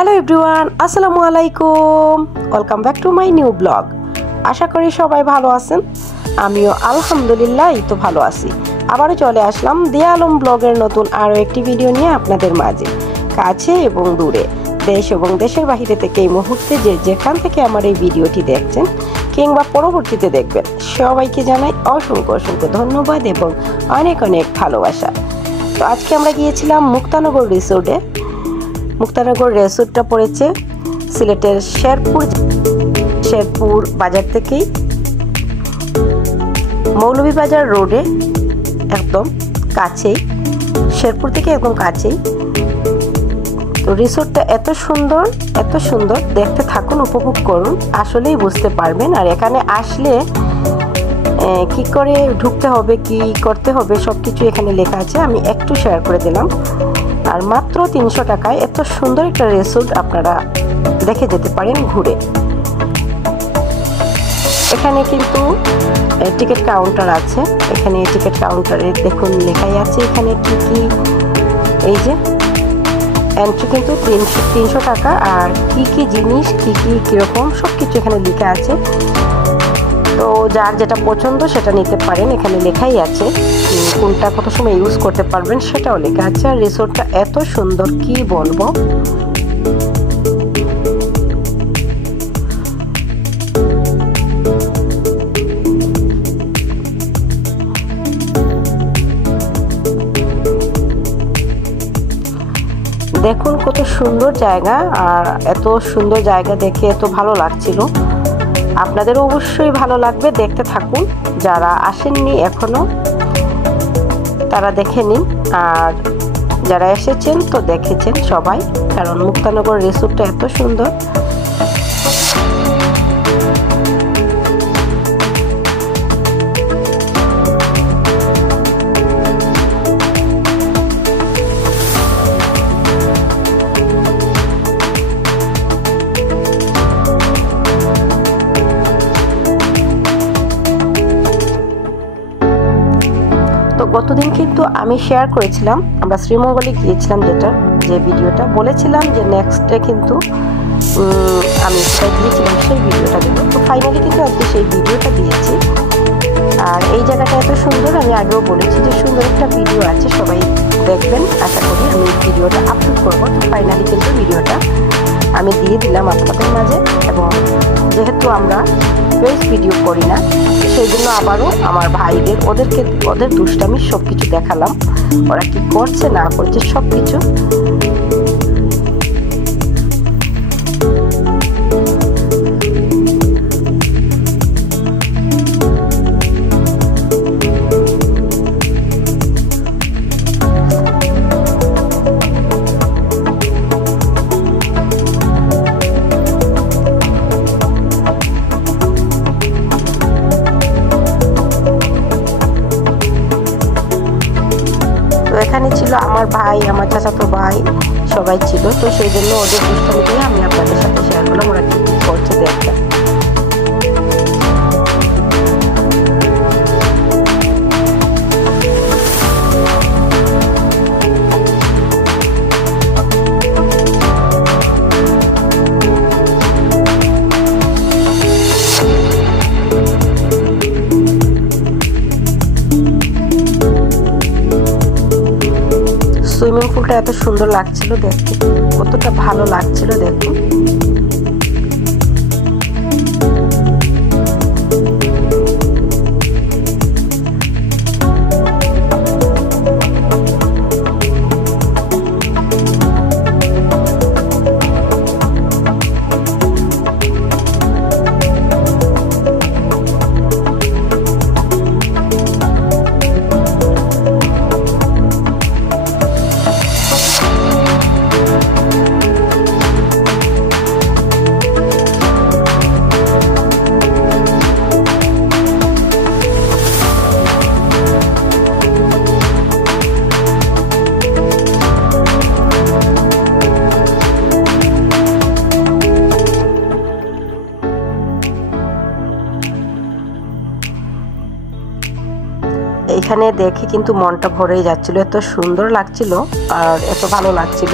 Hello everyone, আসসালামু আলাইকুম। Welcome back to my new blog. আশা করি সবাই ভালো আছেন, আমিও আলহামদুলিল্লাহ এই তো ভালো আছি। আবারও চলে আসলাম দিয়া আলম ব্লগের নতুন আরও একটি ভিডিও নিয়ে আপনাদের মাঝে। কাছে এবং দূরে, দেশ এবং দেশের বাহিরে থেকে এই মুহূর্তে যেখান থেকে আমার এই ভিডিওটি দেখছেন কিংবা পরবর্তীতে দেখবেন, সবাইকে জানাই অসংখ্য অসংখ্য ধন্যবাদ এবং অনেক অনেক ভালোবাসা। তো আজকে আমরা গিয়েছিলাম মুক্তানগর রিসোর্টে। মুক্তানগর রিসোর্টটা পড়েছে সিলেটের শেরপুর বাজার থেকেই মৌলভীবাজার রোডে, একদম কাছেই, শেরপুর থেকে একদম কাছেই। তো রিসোর্টটা এত সুন্দর, দেখতে থাকুন, উপভোগ করুন, আসলেই বুঝতে পারবেন। আর এখানে আসলে কি করে ঢুকতে হবে, কি করতে হবে, সব কিছু এখানে লেখা আছে। আমি একটু শেয়ার করে দিলাম। আর মাত্র 300 টাকায় এত সুন্দর একটা রিসোর্ট আপনারা দেখে যেতে পারেন ঘুরে। এখানে কিন্তু টিকিট কাউন্টার আছে। এখানে টিকিট কাউন্টারে দেখুন লেখাই আছে এখানে কি কি। এই যে এন্ট্রি কিন্তু 300 টাকা। আর কি কি জিনিস, কি কি কীরকম, সব কিছু এখানে লেখা আছে। তো যার যেটা পছন্দ সেটা নিতে পারেন। এখানে লেখাই আছে কোনটা কত সময় ইউজ করতে পারবেন, সেটাও লেখা আছে। আর রিসোর্টটা এত সুন্দর, কি বলবো। দেখুন কত সুন্দর জায়গা। আর এত সুন্দর জায়গা দেখে এত ভালো লাগছিল। আপনাদেরও অবশ্যই ভালো লাগবে, দেখতে থাকুন। যারা আসেননি এখনো তারা দেখে নিন, আর যারা এসেছেন তো দেখেছেন সবাই, কারণ মুক্তানগর রিসোর্টটা এত সুন্দর। তো গতদিন কিন্তু আমি শেয়ার করেছিলাম, আমরা শ্রীমঙ্গলে গিয়েছিলাম, যে ভিডিওটা বলেছিলাম যে নেক্সট ডে কিন্তু আমি সেটা দিয়েছিলাম, সেই ভিডিওটা দেব। তো ফাইনালি কিন্তু আজকে সেই ভিডিওটা দিয়েছি। আর এই জায়গাটা এত সুন্দর, আমি আগেও বলেছি যে সুন্দর একটা ভিডিও আছে, সবাই দেখবেন। আশা করি আমি ভিডিওটা আপলোড করবো। তো ফাইনালি কিন্তু ভিডিওটা আমি দিয়ে দিলাম আপনাদের মাঝে। এবং যেহেতু আমরা বেস্ট ভিডিও করি না, সেই জন্য আবারও আমার ভাইদের ওদের দুষ্টামি সব কিছু দেখালাম, ওরা কি করছে না করছে সব কিছু। এখানে ছিল আমার ভাই, আমার চাচাতো ভাই, সবাই ছিল। তো সেই জন্য ওদের দুষ্টামি দিয়ে আমি আপনাদের সাথে শেয়ার করলাম ওরা কি করছে দেখতে। সুইমিং পুলটা এত সুন্দর লাগছিল দেখতে, কতটা ভালো লাগছিল দেখুন। এখানে দেখে কিন্তু মনটা ভরেই যাচ্ছিল, এত সুন্দর লাগছিল আর এত ভালো লাগছিল।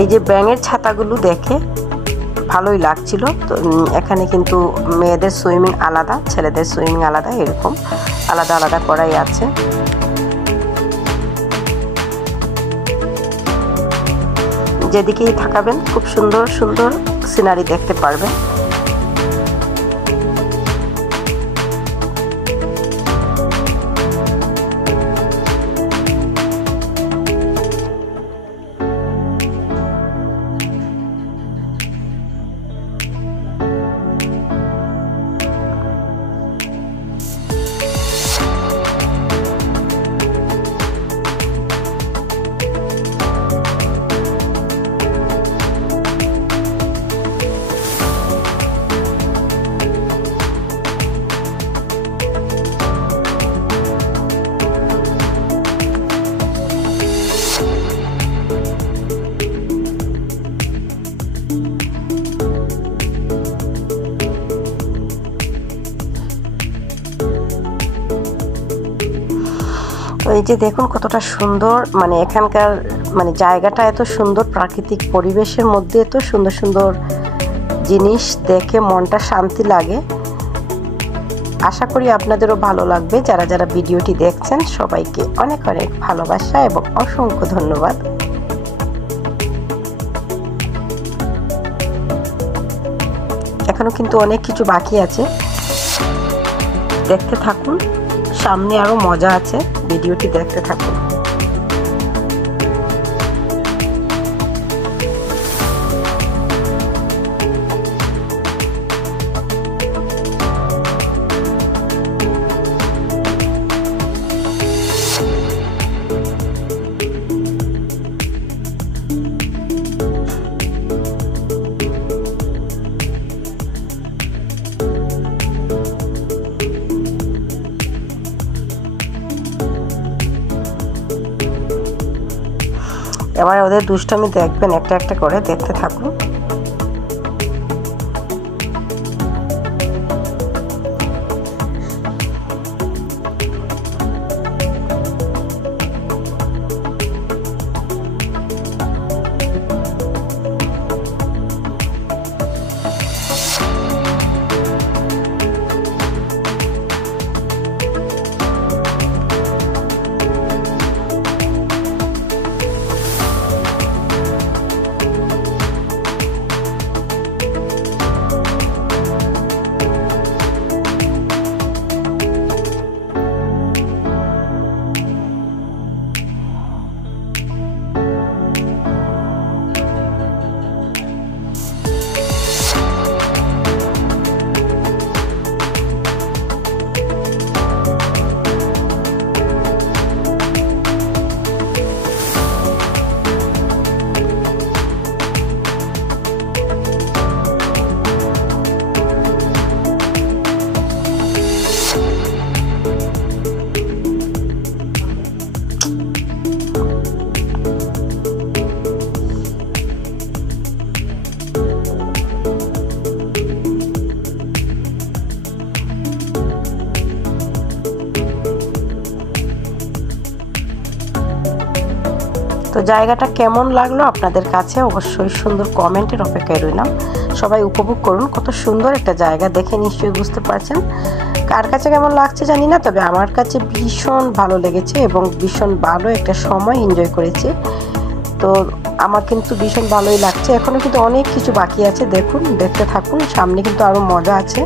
এই যে ব্যাঙের ছাতাগুলো দেখে ভালোই লাগছিল। তো এখানে কিন্তু মেয়েদের সুইমিং আলাদা, ছেলেদের সুইমিং আলাদা, এরকম আলাদা আলাদা করাই আছে। যেদিকেই থাকাবেন খুব সুন্দর সুন্দর সিনারি দেখতে পারবেন। তো এই যে দেখুন কতটা সুন্দর, মানে এখানকার মানে জায়গাটা এত সুন্দর, প্রাকৃতিক পরিবেশের মধ্যে এত সুন্দর সুন্দর জিনিস দেখে মনটা শান্তি লাগে। আশা করি আপনাদেরও ভালো লাগবে। যারা যারা ভিডিওটি দেখছেন সবাইকে অনেক অনেক ভালোবাসা এবং অসংখ্য ধন্যবাদ। এখনো কিন্তু অনেক কিছু বাকি আছে, দেখতে থাকুন, সামনে আরো মজা আছে, ভিডিওটি দেখতে থাকুন। এবার ওদের দুষ্টামি দেখবেন, একটা একটা করে দেখতে থাকুন। তো জায়গাটা কেমন লাগলো আপনাদের কাছে অবশ্যই সুন্দর কমেন্টের অপেক্ষায় রইলাম। সবাই উপভোগ করুন, কত সুন্দর একটা জায়গা, দেখে নিশ্চয়ই বুঝতে পারছেন। কার কাছে কেমন লাগছে জানি না, তবে আমার কাছে ভীষণ ভালো লেগেছে এবং ভীষণ ভালো একটা সময় এনজয় করেছি। তো আমার কিন্তু ভীষণ ভালোই লাগছে। এখনও কিন্তু অনেক কিছু বাকি আছে, দেখুন, দেখতে থাকুন, সামনে কিন্তু আরও মজা আছে।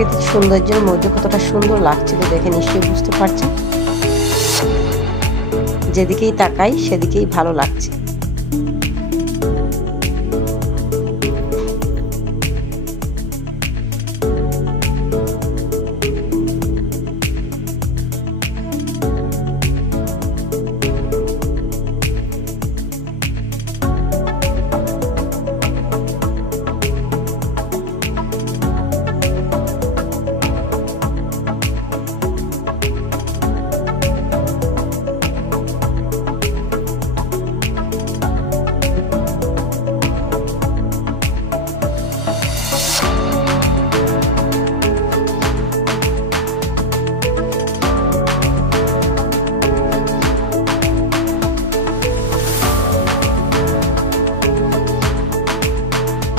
প্রাকৃতিক সৌন্দর্যের মধ্যে কতটা সুন্দর লাগছিল দেখে নিশ্চয়ই বুঝতে পারছেন। যেদিকেই তাকাই সেদিকেই ভালো লাগছে।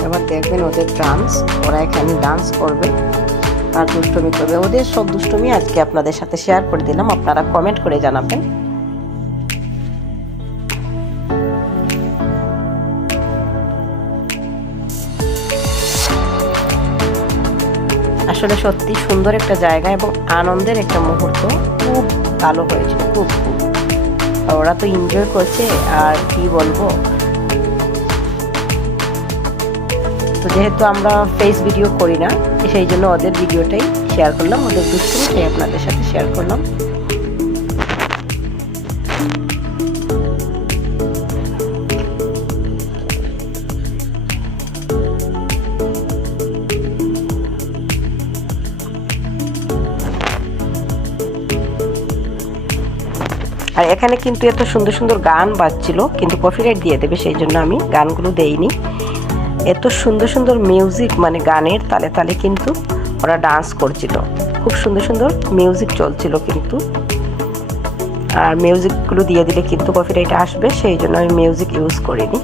এবার দেখবেন ওদের ডান্স, ওরা এখানে ডান্স করবে আর দুষ্টুমি করবে। ওদের সব দুষ্টুমি আজকে আপনাদের সাথে শেয়ার করে দিলাম, আপনারা কমেন্ট করে জানাবেন। আসলে সত্যি সুন্দর একটা জায়গা এবং আনন্দের একটা মুহূর্ত, খুব ভালো হয়েছিল, খুব খুব। ওরা তো এনজয় করছে আর কি বলবো। তো যেহেতু আমরা ফেস ভিডিও করি না, সেই জন্য ওদের ভিডিওটাই শেয়ার করলাম, ওদের দুষ্টুমিটাই আপনাদের সাথে শেয়ার করলাম। আর এখানে কিন্তু এত সুন্দর সুন্দর গান বাজছিল, কিন্তু কপিরাইট দিয়ে দেবে, সেই জন্য আমি গানগুলো দেইনি। এত সুন্দর সুন্দর মিউজিক, মানে গানের তালে তালে কিন্তু ওরা ডান্স করছিল, খুব সুন্দর সুন্দর মিউজিক চলছিল কিন্তু। আর মিউজিকগুলো দিয়ে দিলে কিন্তু কপিরাইট আসবে, সেই জন্য আমি মিউজিক ইউজ করিনি।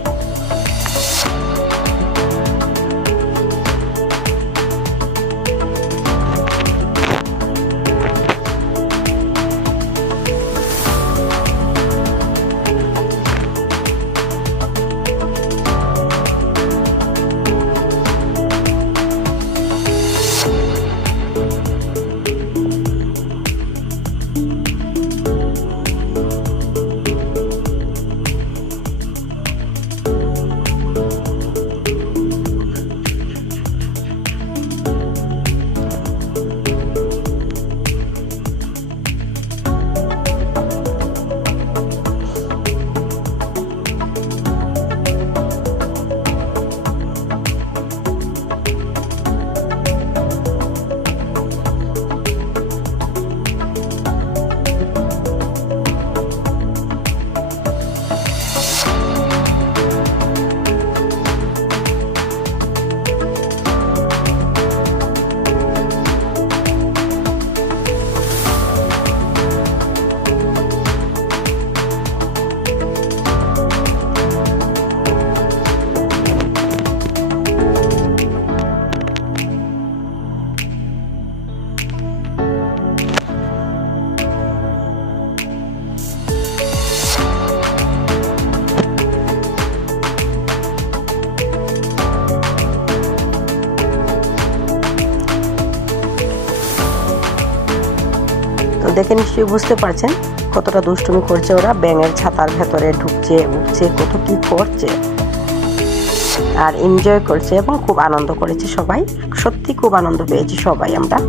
দেখে নিশ্চয়ই বুঝতে পারছেন কতটা দুষ্টুমি করছে ওরা। ব্যাঙের ছাতার ভেতরে ঢুকছে, উঠছে, কত কি করছে আর এনজয় করছে এবং খুব আনন্দ করেছে সবাই। সত্যি খুব আনন্দ পেয়েছি সবাই আমরা।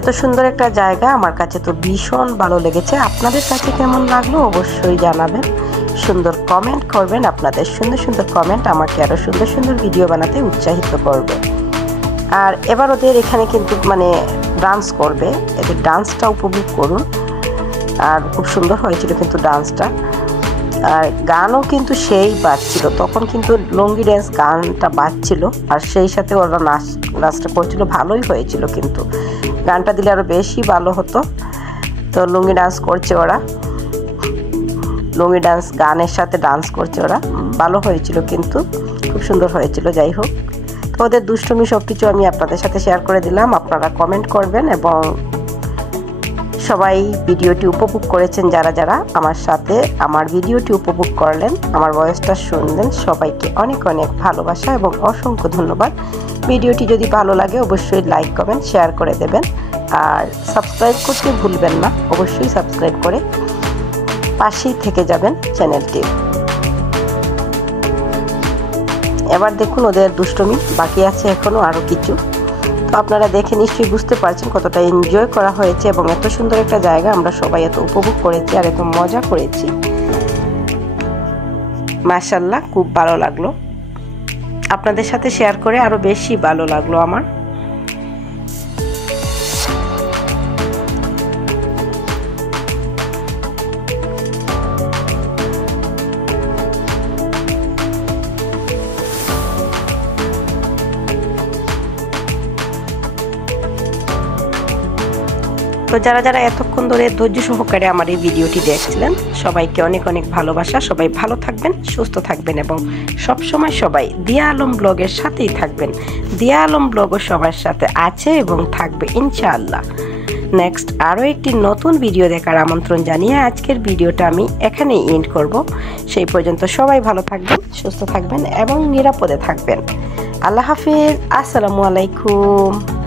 এত সুন্দর একটা জায়গা আমার কাছে তো ভীষণ ভালো লেগেছে। আপনাদের কাছে কেমন লাগলো অবশ্যই জানাবেন, সুন্দর কমেন্ট করবেন। আপনাদের সুন্দর সুন্দর কমেন্ট আমাকে আরও সুন্দর সুন্দর ভিডিও বানাতে উৎসাহিত করবে। আর এবার ওদের এখানে কিন্তু মানে ডান্স করবে, এদের ডান্সটা উপভোগ করুন। আর খুব সুন্দর হয়েছিল কিন্তু ডান্সটা। আর গানও কিন্তু সেই বাজছিল, তখন কিন্তু লুঙ্গি ড্যান্স গানটা বাজছিল আর সেই সাথে ওরা নাচটা করছিল, ভালোই হয়েছিল। কিন্তু গানটা দিলে আরও বেশি ভালো হতো। তো লুঙ্গি ডান্স করছে ওরা, লুঙ্গি ডান্স গানের সাথে ডান্স করছে ওরা, ভালো হয়েছিল, কিন্তু খুব সুন্দর হয়েছিল। যাই হোক, তো ওদের দুষ্টুমি সব কিছু আমি আপনাদের সাথে শেয়ার করে দিলাম। আপনারা কমেন্ট করবেন এবং সবাই ভিডিওটি উপভোগ করেছেন, যারা যারা আমার সাথে আমার ভিডিওটি উপভোগ করলেন, আমার ভয়েসটা শুনলেন, সবাইকে অনেক অনেক ভালোবাসা এবং অসংখ্য ধন্যবাদ। ভিডিওটি যদি ভালো লাগে অবশ্যই লাইক কমেন্ট শেয়ার করে দেবেন, আর সাবস্ক্রাইব করতে ভুলবেন না। অবশ্যই সাবস্ক্রাইব করে পাশেই থেকে যাবেন চ্যানেলটি। এবার দেখুন ওদের দুষ্টুমি বাকি আছে এখনো আরও কিছু। তো আপনারা দেখে নিশ্চয়ই বুঝতে পারছেন কতটা এনজয় করা হয়েছে এবং এত সুন্দর একটা জায়গা আমরা সবাই এত উপভোগ করেছি আর এত মজা করেছি। মাশাআল্লাহ, খুব ভালো লাগলো। আপনাদের সাথে শেয়ার করে আরও বেশি ভালো লাগলো আমার। তো যারা যারা এতক্ষণ ধরে ধৈর্য সহকারে আমার এই ভিডিওটি দেখছিলেন, সবাইকে অনেক অনেক ভালোবাসা। সবাই ভালো থাকবেন, সুস্থ থাকবেন এবং সবসময় সবাই দিয়া আলম ব্লগের সাথেই থাকবেন। দিয়া আলম ব্লগও সবার সাথে আছে এবং থাকবে ইনশাআল্লাহ। নেক্সট আরও একটি নতুন ভিডিও দেখার আমন্ত্রণ জানিয়ে আজকের ভিডিওটা আমি এখানেই এন্ড করব। সেই পর্যন্ত সবাই ভালো থাকবেন, সুস্থ থাকবেন এবং নিরাপদে থাকবেন। আল্লাহ হাফিজ, আসসালামু আলাইকুম।